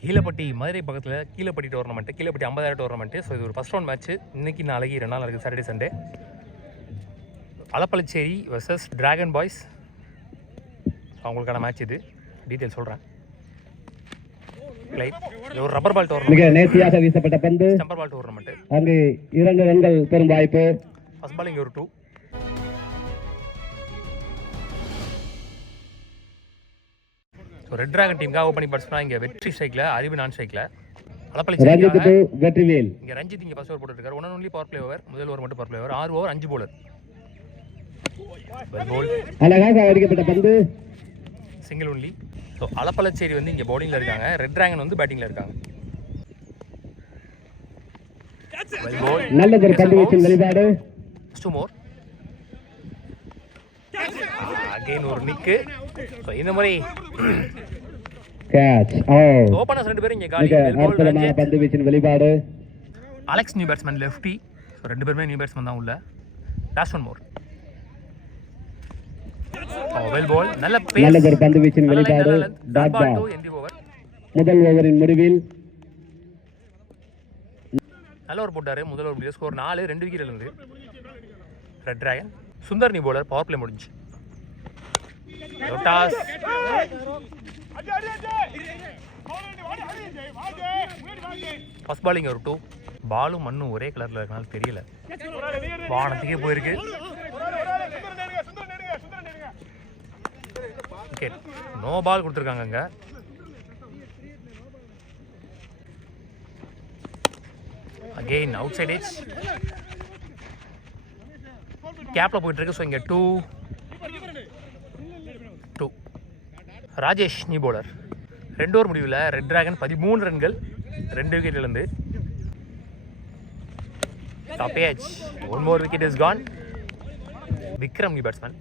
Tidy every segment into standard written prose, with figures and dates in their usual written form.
கீழப்பட்டி மதுரை பக்கத்தில் Keezhapatti tournament, Keezhapatti 50,000 tournament. So இது ஒரு ஃபஸ்ட் ரவுண்ட் மேட்ச்சு. இன்றைக்கி நாளைக்கு 2 நாள் இருக்குது, Saturday Sunday. Alappalacheri versus Dragon Boys, அவங்களுக்கான மேட்ச். இது டீட்டெயில் சொல்கிறேன். இது ஒரு ரப்பர் பால் டோர்னமெண்ட், நேர்த்தியாக வீசப்பட்ட பந்து, ரப்பர் பால் டோர்னமெண்ட். அங்கு 2 ரன்கள் பெறும் வாய்ப்பு. ஃபர்ஸ்ட் பால் இங்கே ஒரு 2. ரெட் டிராகன் டீமுக்காக ஓப்பனிங் பேட்ஸ்மேனா இங்கே வெற்றி ஸ்ட்ரைக்கில், அறிவு நான் ஸ்ட்ரைக்கில். அலப்பளச்சேரி வெற்றிவேல். இங்கே ரஞ்சித் இங்கே ஃபர்ஸ்ட் ஓவர் போட்டுருக்காரு. 1 ஒன்லி பவர் பிளே ஓவர், முதல் ஓவர் மட்டும் power play over. 6 over 5 bowler. அழகாக அடிக்கப்பட்ட பந்து, சிங்கிள் ஒன்லி. ஸோ அலப்பளச்சேரி வந்து இங்கே பவுலிங்கில் இருக்காங்க, ரெட் டிராகன் வந்து பேட்டிங்கில் இருக்காங்க. நல்லது பந்து வீச்சின் வெளிப்பாடு. மோர் அகைன் ஒரு நிக்கு. ஸோ இந்த மாதிரி கேட்ச். ஓபனர்ஸ் 2 பேரும் இங்கே காலி. பந்து வீச்சின் வெளிப்பாடு. Alex new batsman lefty. So 2 பேருமே நியூ பேட்ஸ்மேன் தான் உள்ள. Last one more. Well ball. நல்ல பந்து வீச்சின் வெளிப்பாடு. Dot ball. முதல் ஓவரின் முடிவில் நல்ல ஓவர் போட்டாரு. முதல் ஓவர் முடிவு ஸ்கோர் 4, 2 விக்கெட் இருந்து. Red dragon Sundar new bowler, power play முடிஞ்சு. டாஸ் ஃபர்ஸ்ட் பாலிங் ஒரு 2. பாலும் மண்ணும் ஒரே கலர்ல இருக்கனால தெரியல, வானத்துக்கே போயிருக்கு. நோ பால் கொடுத்துருக்காங்க அங்க. அகெயின் அவுட் சைட் எட்ஜ், கேப்ல போயிட்டு இருக்கு. ஸோ இங்க 2. ராஜேஷ் நீ போலர். 2 ஓவர் முடிவில் ரெட் டிராகன் 13 ரன்கள், 2 விக்கெட் இழந்து. Top age, 1 more wicket is gone. Vikram நீ பேட்ஸ்மேன்,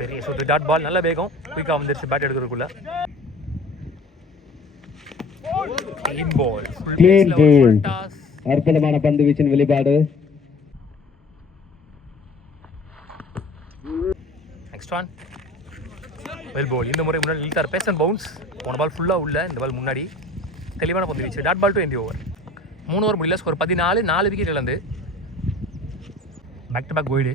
பெரிய சுட்டு. டாட் பால், நல்ல வேகம், குயிக்காக வந்துருச்சு பேட் எடுக்கிறதுக்குள்ள. அற்புதமான பந்து வீச்சின் வெளிப்பாடு. Next one well ball. இந்த முறை முன்னாடி இழுத்தார், பேஸ் அண்ட் பவுன்ஸ். போன பால் ஃபுல்லாக உள்ள, இந்த பால் முன்னாடி தெளிவான பந்து வீச்சு. Dot ball to end over. 3 over முடியல, ஸ்கோர் 14, 4 விக்கெட் இழந்து. பேக் டு பேக் போய்டு.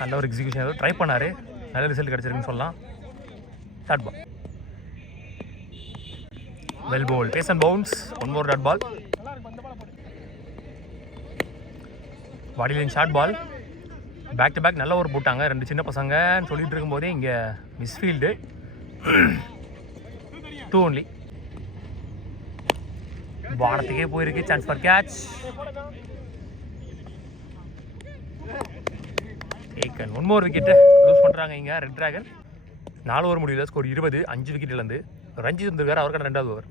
நல்ல ஒரு எக்ஸிக்யூஷன் ஏதோ ட்ரை பண்ணார், நல்ல ரிசல்ட் கிடச்சிருக்குன்னு சொல்லலாம். Dot ball well ball, pace and bounce. 1 more dot ball. Body line short ball. Back to back நல்ல ஓவர் போட்டாங்க 2 சின்ன பசங்கன்னு சொல்லிட்டு இருக்கும்போதே இங்கே மிஸ்ஃபீல்டு. 2 ஒன்லி. வானத்துக்கே போயிருக்கு, சான்ஸ் ஃபார் கேட்ச். ஏக்கன் 1 more விக்கெட் லூஸ் பண்ணுறாங்க இங்கே ரெட் டிராகன். 4 ஓவர் முடியல, ஸ்கோர் 20, 5 விக்கெட் இழந்து. ரஞ்சித் வந்திருக்காரு, அவருக்கான 2வது ஓவர்,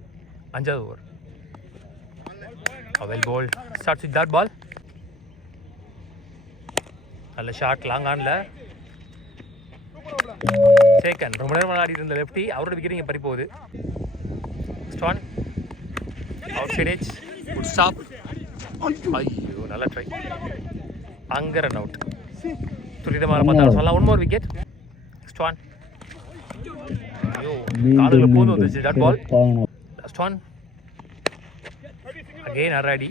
5வது over. Well ball starts with dot ball. நல்ல ஷாட், லாங் ஆன்ல சேக்கன். ரொம்ப நேரம் விளையாடி இருந்த லெஃப்டி, அவரோட விக்கெட் இங்கே பறி போகுது. ஸ்டான் outside edge, good stop. ஐயோ நல்ல ட்ரை, அங்கே ரன் அவுட். துரிதமாக பார்த்தா சொல்லலாம். 1 more விக்கெட். ஸ்டான் ஐயோ காலுக்குள்ள போது வந்துச்சு. Dot ball. ஸ்டான் அகெயின் அராடி.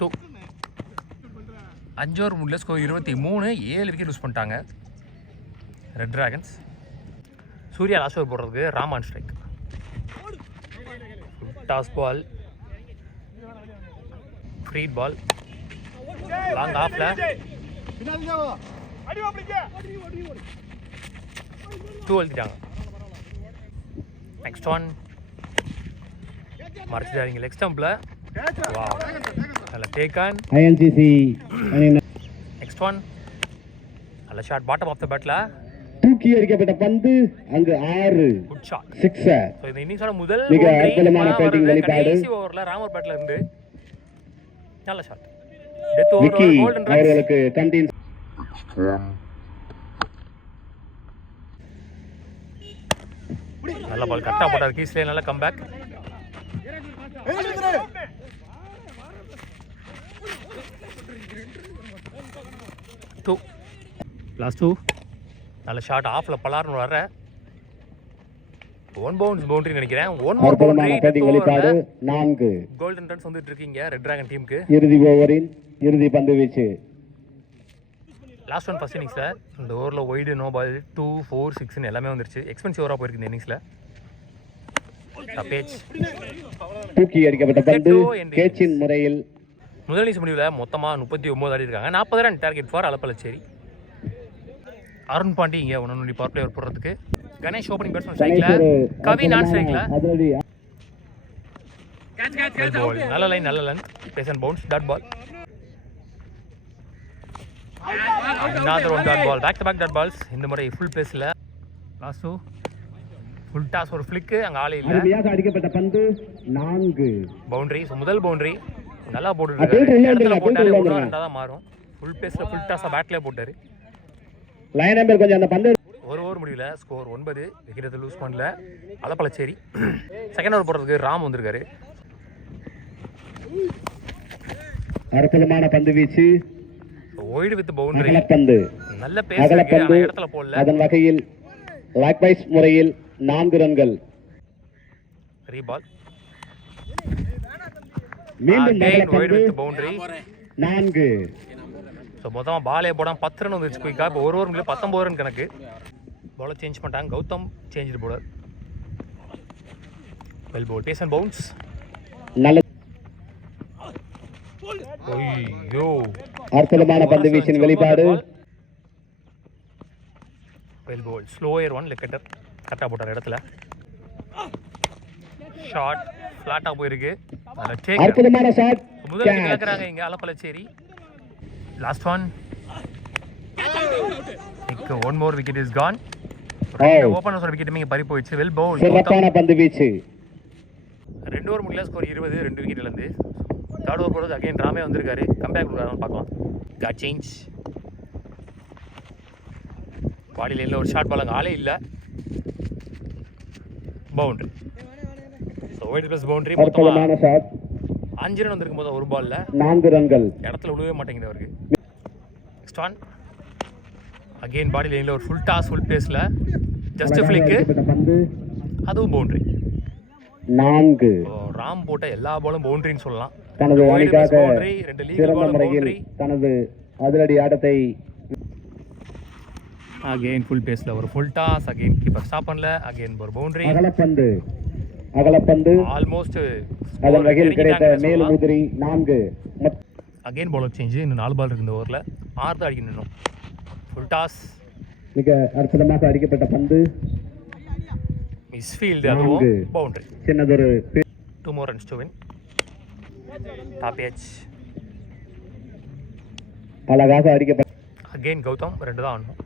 2. 5 ஓவர் முடியல, ஸ்கோர் 23, 7 விக்கெட் யூஸ் பண்ணிட்டாங்க Red Dragons. Surya last over போடுறதுக்கு ராமான் ஸ்ட்ரைக். டாஸ் பால், ஃப்ரீட் பால், லாங் ஆஃப்ல. 2 எழுதிட்டாங்க. நெக்ஸ்ட் ஒன் மறைச்சிட்டாங்க லெக் ஸ்டம்பில். வாவ் நல்ல take on. INCC next one நல்ல ஷாட், பாட்டம் ஆஃப் த பேட்ல தூக்கி எறியப்பட்ட பந்து, அங்கு 6. Good shot, 6. சோ இந்த இன்னிங்ஸோட முதல் அற்புதமான பேட்டிங் வெளிப்பாடு. கடைசி ஓவர்ல ராமர் பேட்ல இருந்து நல்ல shot. Death over, golden runs அவங்களுக்கு கண்டின். நல்ல பால் கட்டா போட்டார் கீஸ்லே, நல்ல கம்பேக். 2 லாஸ்ட் 2 நல்ல ஷாட் ஆஃப்ல பலார்னு வர்ற ஒன் பவுண்டரி நினைக்கிறேன். ஒன் மோர் அற்புதமான பேட்டிங் வெளிப்பாடு 4. கோல்டன் ரன்ஸ் வந்துட்டு இருக்கீங்க ரெட் டிராகன் டீமுக்கு. இறுதி ஓவரின் இறுதி பந்து வீச்சு. லாஸ்ட் ஒன் ஃபர்ஸ்ட் இன்னிங்ஸ்ல இந்த ஓவரில் ஒய்டு நோ பால் 2 4 6 எல்லாமே வந்துருச்சு. எக்ஸ்பென்சிவ் ஓவராக போயிருக்கு இந்த இன்னிங்ஸ்ல. தப்பேஜ் தூக்கி அடிக்கப்பட்ட பந்து கேட்சின் முறையில். முதல் இன்னிங்ஸ் முடிவில் மொத்தமாக 39 ஆடி இருக்காங்க. 40 run target for Alappalacheri. Arun Pandi இங்கே ஒன்று பவர் பிளேயர் போடுறதுக்கு. கணேஷ் ஓப்பனிங் பேட்ஸ்மேன் ஸ்ட்ரைக்கில், கவி நான் ஸ்ட்ரைக்கில். நல்ல லைன் நல்ல line pace and bounce dot ball. another one dot ball, back to back dot balls. இந்த முறை ஃபுல் பேஸ்ல லாஸ்ட் 2 ஃபுல் டாஸ் ஒரு ஃபிளிக் அங்க ஆளே இல்ல. அருமையாக அடிக்கப்பட்ட பந்து 4 பவுண்டரி. முதல் பவுண்டரி நல்லா போட்டுருக்காரு. இடத்துல போட்டாலே ஒரு ரன்னா தான் மாறும். ஃபுல் பேஸ்ல ஃபுல் டாஸா பேட்லயே போட்டாரு. லைன் நம்பர் கொஞ்சம் அந்த பந்து ஒரு ஓவர் முடியல ஸ்கோர் 9 விக்கெட் லூஸ் பண்ணல அலப்பலச்சேரி. செகண்ட் ஓவர் போடுறதுக்கு ராம் வந்திருக்காரு. அற்புதமான பந்து வீச்சு. Wide with boundary. பந்து நல்ல பேஸ் இருக்கு ஆனா இடத்துல போடல. அதன் வகையில் லாக் பைஸ் முறையில் 4 ரன்கள். ரீபால். மீண்டும் ஒய்டு வித் பவுண்டரி 4. ஸோ மொத்தமாக பாலே போடாமல் 10 ரன் வந்துருச்சு குயிக்காக. இப்போ ஒரு ஓவர் முடியல 19 ரன் கணக்கு. பாலர் சேஞ்ச் பண்ணிட்டாங்க. Gautam change bowler. Well ball pace and bounce. நல்ல ஐயோ அற்புதமான பந்து வீச்சின் வெளிப்பாடு. Well ball slower one leg cutter கரெக்டாக போட்டார் இடத்துல. ஷார்ட் ஃப்ளாட்டாக போயிருக்கு. அற்புதமான ஷாட். முதல் கேட்குறாங்க இங்கே Alappalacheri. Last one. One more wicket is gone. Openers ஒரு விக்கெட் இங்க பறி போயிடுச்சு. Well bowl. சிறப்பான பந்து வீச்சு. 2 ஓவர் முடியல ஸ்கோர் 20 2 விக்கெட் இழந்து. தேர்ட் ஓவர் போடுறது அகைன் ராமே வந்திருக்காரு. கம்பேக் கொடுக்குறாங்க பார்க்கலாம். God change. பாடி லைனில் ஒரு ஷார்ட் பால் அங்கே ஆளே இல்லை. Boundary. So white plus boundary. அற்புதமான ஷாட். 5 ரன் வந்திருக்கும் போது ஒரு பால்ல 4 ரன்கள். இடத்துல விடவே மாட்டேங்குது அவருக்கு. Next one. அகைன் பாடி லைனில் ஒரு ஃபுல் டாஸ் ஃபுல் பேஸில் ஜஸ்ட் ஃபிளிக்கு. அதுவும் பவுண்டரி. 4. ராம் போட்ட எல்லா பாலும் பவுண்டரின்னு சொல்லலாம். தனது அணிக்காக பவுண்டரி 2 லீகல் பால் பவுண்டரி. தனது அதிரடி ஆட்டத்தை அகைன் ஃபுல் பேஸ்ல ஒரு full toss. Again keeper stop பண்ணல. அகைன் ஒரு பவுண்டரி. அகலப்பந்து ஆல்மோஸ்ட் அதன் வகையில் கிடைத்த மேல் முதிரி 4. Again bowler change. இன்னும் 4 பால் இருக்கு இந்த ஓவரில். 6 தான் அடிக்கணும் இன்னும். Full toss. மிக அற்புதமாக அடிக்கப்பட்ட பந்து மிஸ்ஃபீல்டு. அதுவும் பவுண்டரி. சின்னதொரு 2 more runs to win. Top edge. அழகாக அடிக்கப்பட்ட அகைன் கௌதம் 2 தான் ஆடணும்.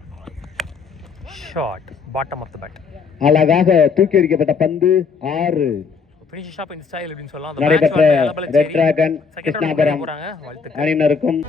Short bottom of the bat. அழகாக தூக்கி அடிக்கப்பட்ட பந்து 6. ஃபினிஷ் ஷாப் இன் ஸ்டைல் அப்படின்னு சொல்லலாம். நடைபெற்ற ரெட் டிராகன் கிருஷ்ணாபுரம் போறாங்க. வாழ்த்துக்கள் அணியினருக்கும்